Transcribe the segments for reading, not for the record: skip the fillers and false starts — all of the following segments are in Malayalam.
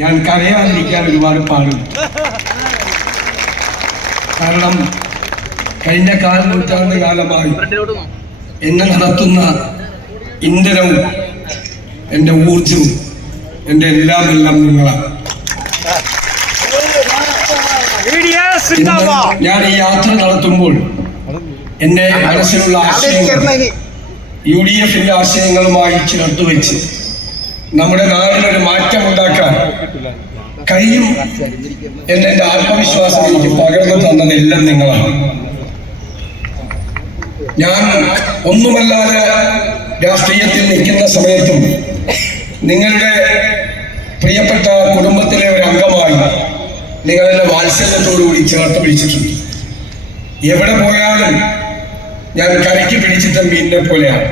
ഞാൻ കരയാതിരിക്കാൻ ഒരുപാട് പാടുണ്ട്. കാരണം കഴിഞ്ഞ നൂറ്റാണ്ട് കാലമായി എന്നെ നടത്തുന്ന ഇന്ധനവും എൻ്റെ ഊർജവും എൻ്റെ എല്ലാം നിങ്ങളാണ്. ഞാൻ ഈ യാത്ര നടത്തുമ്പോൾ എൻ്റെ മനസ്സിലുള്ള ആശയങ്ങൾ UDF ആശയങ്ങളുമായി ചേർത്ത് വെച്ച് നമ്മുടെ നാടിനൊരു മാറ്റം ഉണ്ടാക്കാൻ കഴിയും എന്നെ ആത്മവിശ്വാസം എനിക്ക് പകർന്നു തന്നതെല്ലാം നിങ്ങളാണ്. ഞാൻ ഒന്നുമല്ലാതെ രാഷ്ട്രീയത്തിൽ നിൽക്കുന്ന സമയത്തും നിങ്ങളുടെ പ്രിയപ്പെട്ട കുടുംബത്തിലെ ഒരു അംഗമായി നിങ്ങളെന്നെ വാത്സല്യത്തോടുകൂടി ചേർത്ത് പിടിച്ചിട്ടുണ്ട്. എവിടെ പോയാലും ഞാൻ കരയ്ക്ക് പിടിച്ചിട്ട മീനിനെ പോലെയാണ്.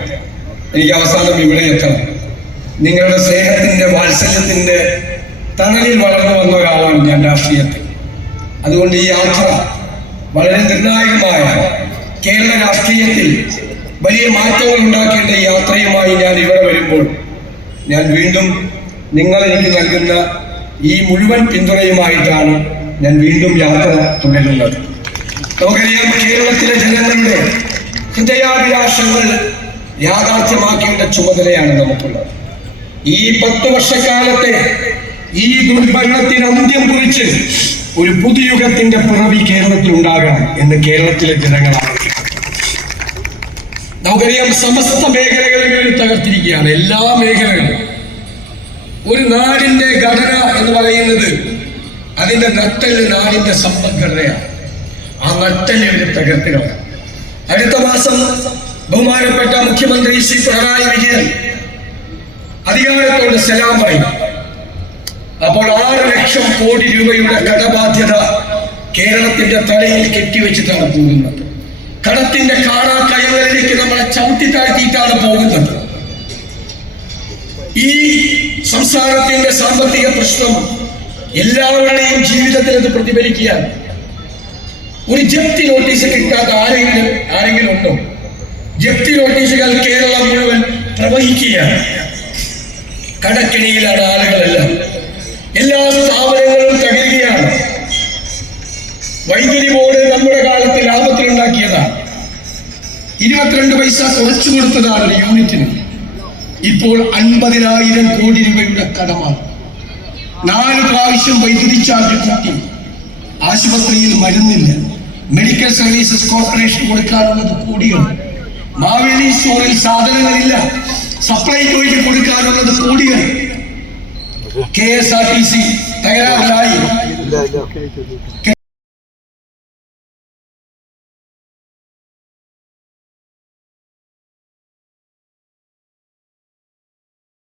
എനിക്ക് അവസാനം ഇവിടെ എത്തണം. നിങ്ങളുടെ സ്നേഹത്തിന്റെ വാത്സല്യത്തിന്റെ തണലിൽ വളർന്നു വന്ന ഒരാളാണ് ഞാൻ രാഷ്ട്രീയത്തിൽ. അതുകൊണ്ട് ഈ യാത്ര വളരെ നിർണായകമായ കേരള രാഷ്ട്രീയത്തിൽ വലിയ മാറ്റങ്ങൾ ഉണ്ടാക്കേണ്ട ഈ യാത്രയുമായി ഞാൻ ഇവിടെ വരുമ്പോൾ ഞാൻ വീണ്ടും നിങ്ങൾ എനിക്ക് നൽകുന്ന ഈ മുഴുവൻ പിന്തുണയുമായിട്ടാണ് ഞാൻ വീണ്ടും യാത്ര തുടരുന്നത്. നമുക്കറിയാം, കേരളത്തിലെ ജനങ്ങളുടെ ഹൃദയാഭിലാഷങ്ങൾ യാഥാർത്ഥ്യമാക്കേണ്ട ചുമതലയാണ് നമുക്കുള്ളത്. ഈ 10 വർഷക്കാലത്തെ ഈ ദുർഭരണത്തിന് അന്ത്യം കുറിച്ച് ഒരു പുതുയുഗത്തിന്റെ പിറവി കേരളത്തിൽ ഉണ്ടാകണം എന്ന് കേരളത്തിലെ ജനങ്ങൾ ആഗ്രഹിക്കുന്നു. നമുക്കറിയാം, സമസ്ത മേഖലകളിൽ തകർത്തിരിക്കുകയാണ്. എല്ലാ മേഖലകളും. ഒരു നാടിന്റെ ഘടന എന്ന് പറയുന്നത് അതിന്റെ നട്ടെല്ല് നാടിന്റെ സമ്പദ്ഘടനയാണ്. ആ നട്ടെല്ലിനെ തകർക്കുകയാണ്. അടുത്ത മാസം ബഹുമാനപ്പെട്ട മുഖ്യമന്ത്രി ശ്രീ പിണറായി വിജയൻ അധികാരത്തോട് സലാം പറയും. അപ്പോൾ 6 ലക്ഷം കോടി രൂപയുടെ കടബാധ്യത കേരളത്തിന്റെ തലയിൽ കെട്ടിവെച്ചിട്ടാണ് പോകുന്നത്. കടത്തിന്റെ കാടാക്കയങ്ങളിലേക്ക് നമ്മളെ ചവിട്ടി താഴ്ത്തിയിട്ടാണ് പോകുന്നത്. ഈ സംസ്ഥാനത്തിന്റെ സാമ്പത്തിക പ്രശ്നം എല്ലാവരുടെയും ജീവിതത്തിൽ അത് പ്രതിഫലിക്കുകയാണ്. ഒരു ജപ്തി നോട്ടീസ് കിട്ടാത്ത ആരെങ്കിലും ഉണ്ടോ? ജപ്തി നോട്ടീസുകൾ കേരളം മുഴുവൻ പ്രവഹിക്കുകയാണ്. കടക്കെണിയിലാണ് ആളുകളെല്ലാം. എല്ലാ സ്ഥാപനങ്ങളും തകരുകയാണ്. വൈദ്യുതി ബോർഡ് നമ്മുടെ കാലത്ത് ലാഭത്തിലുണ്ടാക്കിയതാണ്. 22 പൈസ കുറച്ചു കൊടുത്തതാണ് ഒരു യൂണിറ്റിന്. ഇപ്പോൾ 50,000 കോടി രൂപയുടെ കടമാണ്. 4 പ്രാവശ്യം വൈദ്യുതി ചാർജ് കൂട്ടി. ആശുപത്രിയിൽ മരുന്നില്ല. മെഡിക്കൽ സർവീസസ് കോർപ്പറേഷൻ കൊടുക്കാനുള്ളത് കൂടിയാണ്. മാവേലി സ്റ്റോറിൽ സാധനങ്ങളില്ല. സപ്ലൈകോയ്ക്ക് കൊടുക്കാനുള്ളത് കൂടിയാണ്. KSRTC തകരാറിലായി.